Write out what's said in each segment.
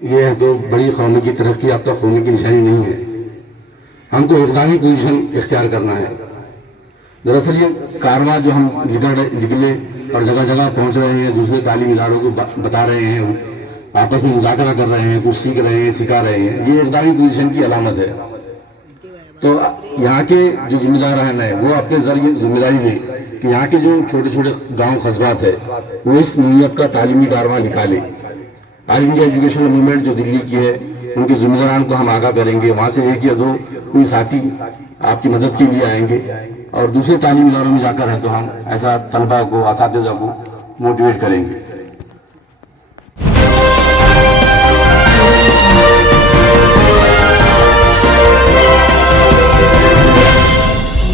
یہ تو بڑی قوم کی ترقی یافتہ قوم کی نشانی نہیں ہے. ہم کو اقدامی پوزیشن اختیار کرنا ہے. دراصل یہ کارواں جو ہم نکلے اور جگہ جگہ پہنچ رہے ہیں، دوسرے تعلیمی اداروں کو بتا رہے ہیں، آپس میں مذاکرہ کر رہے ہیں، کچھ سیکھ رہے ہیں، سکھا رہے ہیں، یہ اقدامی پوزیشن کی علامت ہے. تو یہاں کے جو ذمہ داران ہیں وہ اپنے ذریعے ذمہ داری لیں کہ یہاں کے جو چھوٹے چھوٹے گاؤں قصبات ہے وہ اس نوعیت کا تعلیمی کارواں نکالے. آل انڈیا ایجوکیشن موومنٹ جو دلی کی ہے ان کے ذمہ داران کو ہم آگاہ کریں گے. وہاں سے ایک یا دو کوئی ساتھی آپ کی مدد کے لیے آئیں گے اور دوسرے تعلیمی اداروں میں جا کر ہے تو ہم ایسا طلبہ کو، اساتذہ کو موٹیویٹ کریں گے.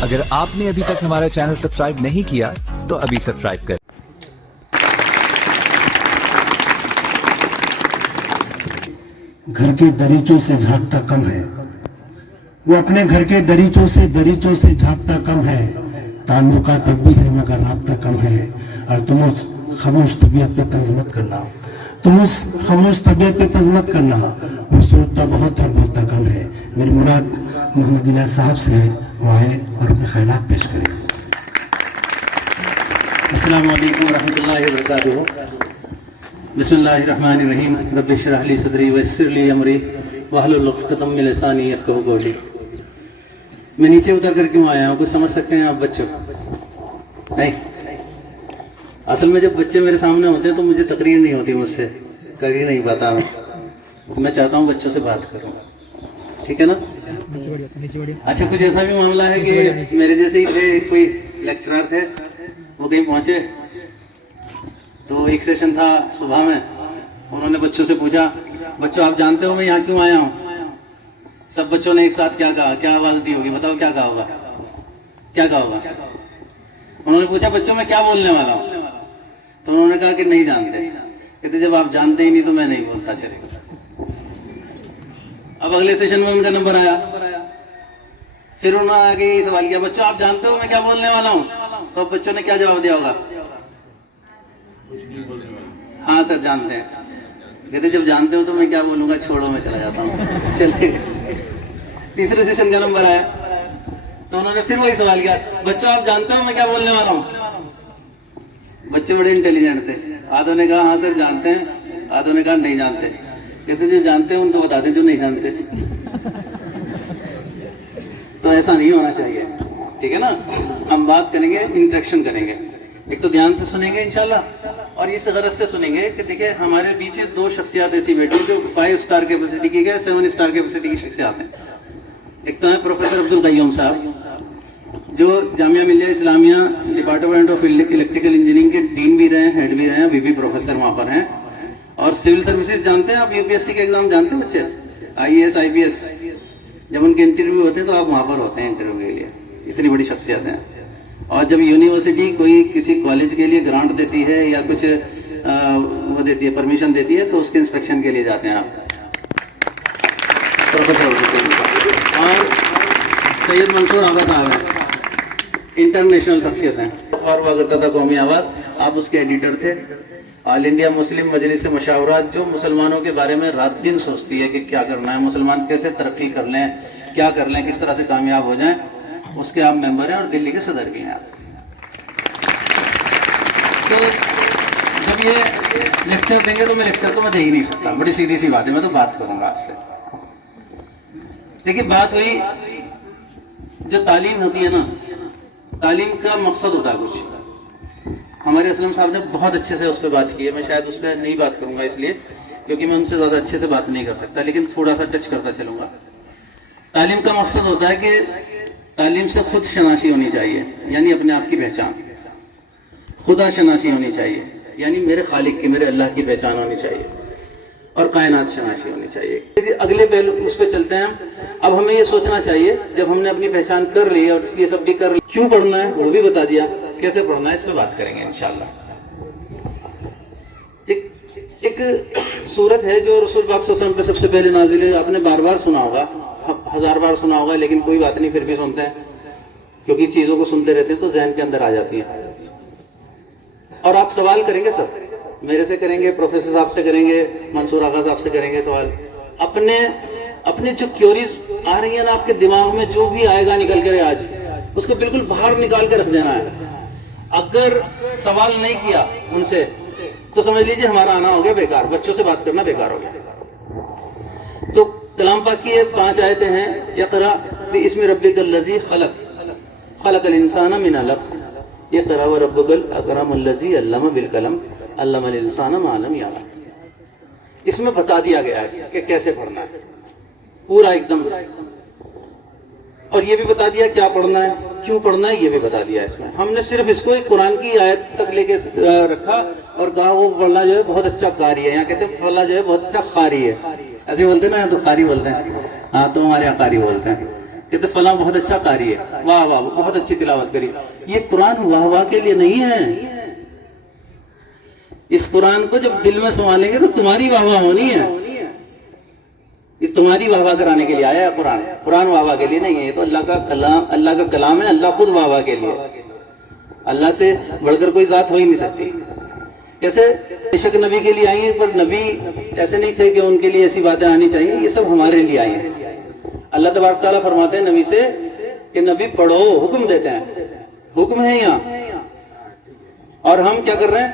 اگر آپ نے ابھی تک ہمارا چینل سبسکرائب نہیں کیا تو ابھی سبسکرائب کریں. گھر کے دریچوں سے جھانکتا کم ہے، وہ اپنے گھر کے دریچوں سے جھانکتا کم ہے. تعلقات اب بھی ہے مگر رابطہ کم ہے. اور تم اس خاموش طبیعت پہ تزمت کرنا، وہ سوچتا بہت اور بولتا کم ہے. میری مراد محمد الہ صاحب سے ہے، وہ آئے اور اپنے خیالات پیش کریں. السلام علیکم ورحمۃ اللہ وبرکاتہ. بسم اللہ الرحمن الرحیم. رب اشرح لی صدری ویسر لی امری واحلل عقدۃ من لسانی یفقہوا قولی. میں نیچے اتر کر کیوں آیا ہوں؟ کچھ سمجھ سکتے ہیں آپ بچوں؟ نہیں، اصل میں جب بچے میرے سامنے ہوتے ہیں تو مجھے تقریر نہیں ہوتی، مجھ سے کر ہی نہیں پاتا. میں چاہتا ہوں بچوں سے بات کروں، ٹھیک ہے نا؟ اچھا، کچھ ایسا بھی معاملہ ہے کہ میرے جیسے ہی تھے، کوئی لیکچرر تھے، وہ کہیں پہنچے تو ایک سیشن تھا صبح میں. انہوں نے بچوں سے پوچھا، بچوں آپ جانتے ہو میں یہاں کیوں آیا ہوں؟ سب بچوں نے ایک ساتھ کیا کہا؟ کیا آواز دی ہوگی؟ بتاؤ کیا کہا ہوگا؟ کیا کہا ہوگا؟ انہوں نے پوچھا بچوں میں کیا بولنے والا ہوں؟ تو انہوں نے کہا کہ نہیں جانتے. کہتے جب آپ جانتے ہی نہیں تو میں نہیں بولتا. چلے گا. اب اگلے سیشن میں ان کا نمبر آیا، پھر انہوں نے آگے یہ سوال کیا، بچوں آپ جانتے ہو میں کیا بولنے والا ہوں؟ تو بچوں نے کیا جواب دیا ہوگا؟ ہاں سر جانتے ہیں. کہتے جب جانتے ہو تو میں کیا بولوں گا، چھوڑو میں چلا جاتا ہوں. چلے. تیسرے سیشن کا نمبر آیا تو انہوں نے پھر وہی سوال کیا، بچوں آپ جانتے ہو میں کیا بولنے والا ہوں؟ بچے بڑے انٹیلیجنٹ تھے. آدھوں نے کہا ہاں سر جانتے ہیں، آدھوں نے کہا نہیں جانتے. کہتے جو جانتے ہیں ان کو بتا دیں جو نہیں جانتے. تو ایسا نہیں ہونا چاہیے، ٹھیک ہے نا؟ ہم بات کریں گے، انٹریکشن کریں گے. ایک تو دھیان سے سنیں گے انشاءاللہ، اور اس غرض سے سنیں گے کہ دیکھیں ہمارے پیچھے دو شخصیات ایسی بیٹھی جو 5 اسٹار کیپیسٹی کی گئے 7 اسٹار کیپیسٹی کی شخصیات ہیں. ایک تو ہے پروفیسر عبد القیوم صاحب، جو Jamia Millia Islamia department of electrical engineering کے ڈین بھی رہے ہیں، ہیڈ بھی رہے ہیں، وی پروفیسر وہاں پر ہیں. اور سول سروسز جانتے ہیں آپ؟ یو پی ایس سی کے ایگزام جانتے ہیں بچے؟ I A S, I P S. جب ان کے انٹرویو ہوتے ہیں تو آپ وہاں پر ہوتے ہیں انٹرویو کے لیے. اتنی بڑی شخصیت ہیں. اور جب یونیورسٹی کوئی کسی کالج کے لیے گرانٹ دیتی ہے یا کچھ وہ دیتی ہے، پرمیشن دیتی ہے، تو اس کے انسپیکشن کے لیے جاتے ہیں آپ. اور سید منصور آباد صاحب ہیں، انٹرنیشنل شخصیت ہیں. اور وہ کرتا تھا قومی آواز، آپ اس کے ایڈیٹر تھے. آل انڈیا مسلم مجلس مشاورات جو مسلمانوں کے بارے میں رات دن سوچتی ہے کہ کیا کرنا ہے، مسلمان کیسے ترقی کر لیں، کیا کر لیں، کس طرح سے کامیاب ہو جائیں، اس کے آپ ممبر ہیں اور دلی کے صدر بھی ہیں آپ. تو جب یہ لیکچر دیں گے تو میں لیکچر تو میں دے ہی نہیں سکتا، بڑی سیدھی سی بات ہے، میں تو بات کروں گا آپ سے. دیکھیے بات ہوئی، جو تعلیم ہوتی ہے نا، تعلیم کا مقصد ہوتا ہے کچھ. ہمارے اسلم صاحب نے بہت اچھے سے اس پہ بات کی ہے. میں شاید اس پہ نہیں بات کروں گا اس لیے کیونکہ میں ان سے زیادہ اچھے سے بات نہیں کر سکتا، لیکن تھوڑا سا ٹچ کرتا چلوں گا. تعلیم کا مقصد ہوتا ہے کہ تعلیم سے خود شناسی ہونی چاہیے، یعنی اپنے آپ کی پہچان. خدا شناسی ہونی چاہیے، یعنی میرے خالق کی، میرے اللہ کی پہچان ہونی چاہیے. اور کائنات شناسی ہونی چاہیے. اگلے پہلو اس پہ چلتے ہیں. اب ہمیں یہ سوچنا چاہیے جب ہم نے اپنی پہچان کر لی اور یہ سب بھی کر لی، کیوں پڑھنا ہے وہ بھی بتا دیا، کیسے پڑھنا ہے اس پہ بات کریں گے انشاءاللہ. ایک صورت ہے جو رسول پاک صلی اللہ علیہ وسلم پہ سب سے پہلے نازل ہے. آپ نے بار بار سنا ہوگا، 1000 بار سنا ہوگا، لیکن کوئی بات نہیں، پھر بھی سنتے ہیں کیونکہ چیزوں کو سنتے رہتے ہیں تو ذہن کے اندر آ جاتی ہیں. اور آپ سوال کریں گے سر، میرے سے کریں گے, پروفیسر صاحب سے کریں گے, منصور آغا صاحب سے کریں گے سوال. اپنے جو کیوریز آ رہی ہیں نا آپ کے دماغ میں, جو بھی آئے گا نکل کر آج, اس کو بالکل باہر نکال کے رکھ دینا ہے. اگر سوال نہیں کیا ان سے تو سمجھ لیجیے ہمارا آنا ہو گیا بیکار, بچوں سے بات کرنا بیکار ہو گیا. تو کلام پاک کی یہ 5 آیتیں ہیں. اقرا باسم ربک الذی خلق خلق الانسان من علق اقرا وربک الاکرم الذی علم بالقلم علم الانسان ما لم یعلم. اس میں بتا دیا گیا ہے کہ کیسے پڑھنا ہے پورا ایک دم, اور یہ بھی بتا دیا کیا پڑھنا ہے, کیوں پڑھنا ہے, یہ بھی بتا دیا اس میں. ہم نے صرف اس کو ایک قرآن کی آیت تک لے کے رکھا اور کہا وہ فلاں جو ہے بہت اچھا قاری ہے. یہاں کہتے ہیں فلاں جو ہے بہت اچھا قاری ہے, ایسے بولتے ہیں نا, تو قاری بولتے ہیں. ہاں تو ہمارے یہاں قاری بولتے ہیں, کہتے فلاں بہت اچھا قاری ہے, واہ واہ بہت اچھی تلاوت کری. یہ قرآن واہ واہ کے لیے نہیں ہے. اس قرآن کو جب دل میں سنبھالیں گے تو تمہاری واہ واہ ہونی ہے. یہ تمہاری واہ واہ کرانے کے لیے آیا ہے قرآن. قرآن واہ واہ کے لیے نہیں ہے, یہ تو اللہ کا کلام ہے. اللہ خود واہ واہ کے لیے. اللہ سے بڑھ کر کوئی ذات ہو ہی نہیں سکتی. کیسے بے شک نبی کے لیے آئی ہیں, پر نبی ایسے نہیں تھے کہ ان کے لیے ایسی باتیں آنی چاہیے. یہ سب ہمارے لیے آئی ہیں. اللہ تبارک تعالیٰ فرماتے ہیں نبی سے کہ نبی پڑھو, حکم دیتے ہیں, حکم ہے یہاں. اور ہم کیا کر رہے ہیں,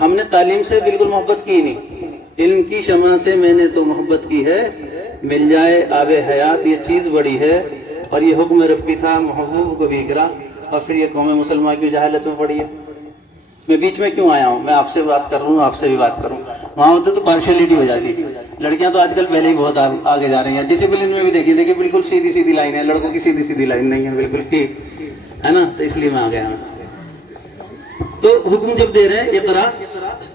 ہم نے تعلیم سے بالکل محبت کی نہیں. علم کی شمع سے میں نے تو محبت کی ہے, مل جائے آب حیات یہ چیز بڑی ہے. اور یہ حکم ربی تھا محبوب کو بھی اقرا, اور پھر یہ قوم مسلمہ کی جہالت میں پڑی ہے. میں بیچ میں کیوں آیا ہوں, میں آپ سے بات کر رہا ہوں, آپ سے بھی بات کروں. وہاں ہوتے تو پارشلٹی ہو جاتی. لڑکیاں تو آج کل پہلے ہی بہت آگے جا رہی ہیں. ڈسپلن میں بھی دیکھیے بالکل سیدھی سیدھی لائن ہے, لڑکوں کی سیدھی سیدھی لائن نہیں ہے بالکل ٹھیک ہے نا. تو اس لیے میں آ گیا ہوں. تو حکم جب دے رہے ہیں اقرا,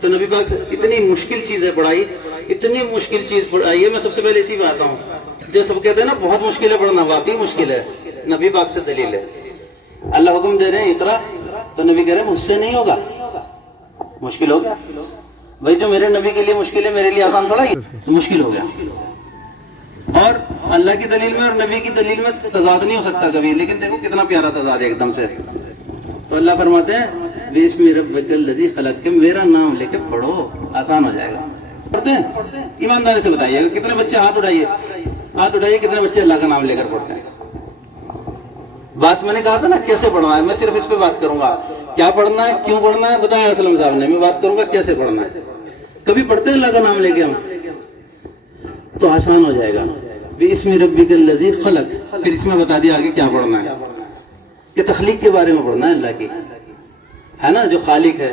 تو نبی پاک اتنی مشکل چیز ہے پڑھائی, اتنی مشکل چیز پڑھائی ہے. میں سب سے پہلے اسی بات ہوں, جو سب کہتے ہیں نا بہت مشکل ہے پڑھنا, واقعی مشکل ہے. نبی پاک سے دلیل ہے. اللہ حکم دے رہے ہیں اقرا, تو نبی کہہ رہے ہیں مجھ سے نہیں ہوگا, مشکل ہو گیا. بھائی جو میرے نبی کے لیے مشکل ہے میرے لیے آسان تھوڑا ہی, تو مشکل ہو گیا. اور اللہ کی دلیل میں اور نبی کی دلیل میں تضاد نہیں ہو سکتا کبھی, لیکن دیکھو کتنا پیارا تضاد ہے ایک دم سے. تو اللہ فرماتے ہیں بِسْمِ رَبِّكَ الَّذِي خَلَقَ, کہ میرا نام لے کے پڑھو, آسان ہو جائے گا. پڑھتے ہیں ایمانداری سے بتائیے گا, کتنے بچے ہاتھ اٹھائیے کتنے بچے اللہ کا نام لے کر پڑھتے ہیں. بات میں نے کہا تھا نا کیسے پڑھنا ہے, میں صرف اس پہ بات کروں گا. کیا پڑھنا ہے, کیوں پڑھنا ہے, بتایا اسلم صاحب نے. میں بات کروں گا کیسے پڑھنا ہے. کبھی پڑھتے ہیں اللہ کا نام لے کے ہم, تو آسان ہو جائے گا. بِسْمِ رَبِّكَ الَّذِي خَلَقَ, پھر اس میں بتا دیا آگے کیا پڑھنا ہے, کہ تخلیق کے بارے میں پڑھنا ہے اللہ کی, ہے نا, جو خالق ہے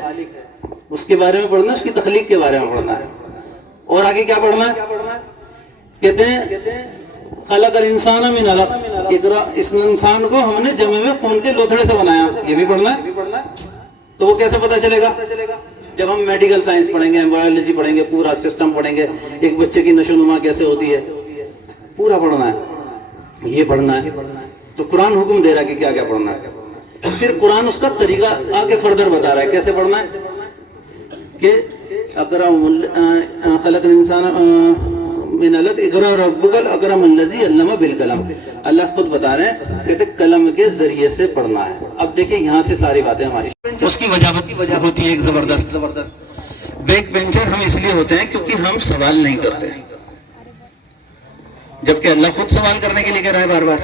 اس کے بارے میں پڑھنا ہے, اس کی تخلیق کے بارے میں پڑھنا ہے. اور آگے کیا پڑھنا ہے, کہتے ہیں خلق الانسان من علق, اس انسان کو ہم نے جمع میں خون کے لوتھڑے سے بنایا, یہ بھی پڑھنا ہے. تو وہ کیسے پتہ چلے گا, جب ہم میڈیکل سائنس پڑھیں گے, بایولوجی پڑھیں گے, پورا سسٹم پڑھیں گے, ایک بچے کی نشو و نما کیسے ہوتی ہے, پورا پڑھنا ہے. یہ پڑھنا ہے. تو قرآن حکم دے رہا ہے کہ کیا کیا پڑھنا ہے. پھر قرآن اس کا طریقہ آگے فردر بتا رہا ہے کیسے پڑھنا ہے, کہ خلق الانسان من علق اقرا ربک الاکرم الذی علم بالقلم. اللہ خود بتا رہے ہیں, کہتے قلم کے ذریعے سے پڑھنا ہے. اب دیکھیں یہاں سے ساری باتیں ہماری, اس کی وجہ ہوتی ہے ایک زبردست. بیک بینچر ہم اس لیے ہوتے ہیں کیونکہ ہم سوال نہیں کرتے, جبکہ اللہ خود سوال کرنے کے لیے کہہ رہا ہے بار بار.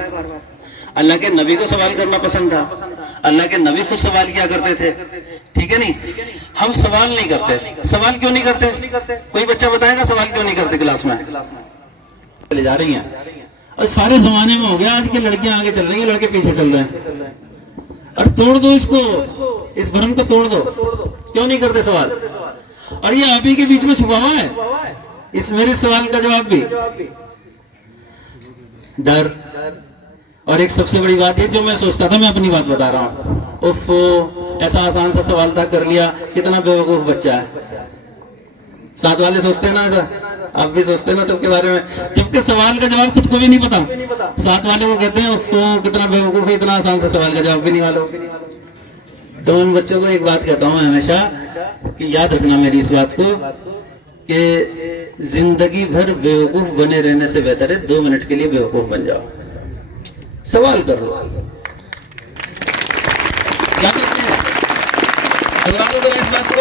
اللہ کے نبی کو سوال کرنا پسند تھا, اللہ کے نبی خود سوال کیا کرتے تھے, ٹھیک ہے نہیں. ہم سوال نہیں کرتے. سوال کیوں نہیں کرتے, کوئی بچہ بتائے گا سوال کیوں نہیں کرتے کلاس میں. چلے جا رہی ہیں, اور سارے زمانے میں ہو گیا آج کی لڑکیاں آگے چل رہی ہیں, لڑکے پیچھے چل رہے ہیں. اور توڑ دو اس کو, اس بھرم کو توڑ دو. کیوں نہیں کرتے سوال, اور یہ آپ ہی کے بیچ میں چھپا ہوا ہے اس میرے سوال کا جواب بھی. ڈر. اور ایک سب سے بڑی بات یہ جو میں سوچتا تھا, میں اپنی بات بتا رہا ہوں, اف ایسا آسان سا سوال تھا کر لیا, کتنا بے وقوف بچہ ہے. ساتھ والے سوچتے ہیں نا ایسا, آپ بھی سوچتے ہیں نا سب کے بارے میں, جبکہ سوال کا جواب خود کو بھی نہیں پتا. ساتھ والے کو کہتے ہیں اف کتنا بے وقوف ہے, اتنا آسان سا سوال کا جواب بھی نہیں معلوم. تو ان بچوں کو ایک بات کہتا ہوں ہمیشہ, کہ یاد رکھنا میری اس بات کو, کہ زندگی بھر بے وقوف بنے رہنے سے بہتر ہے 2 منٹ کے لیے بے وقوف بن جاؤ. سوال کر لو. کیا کرتے ہیں اس بات کو,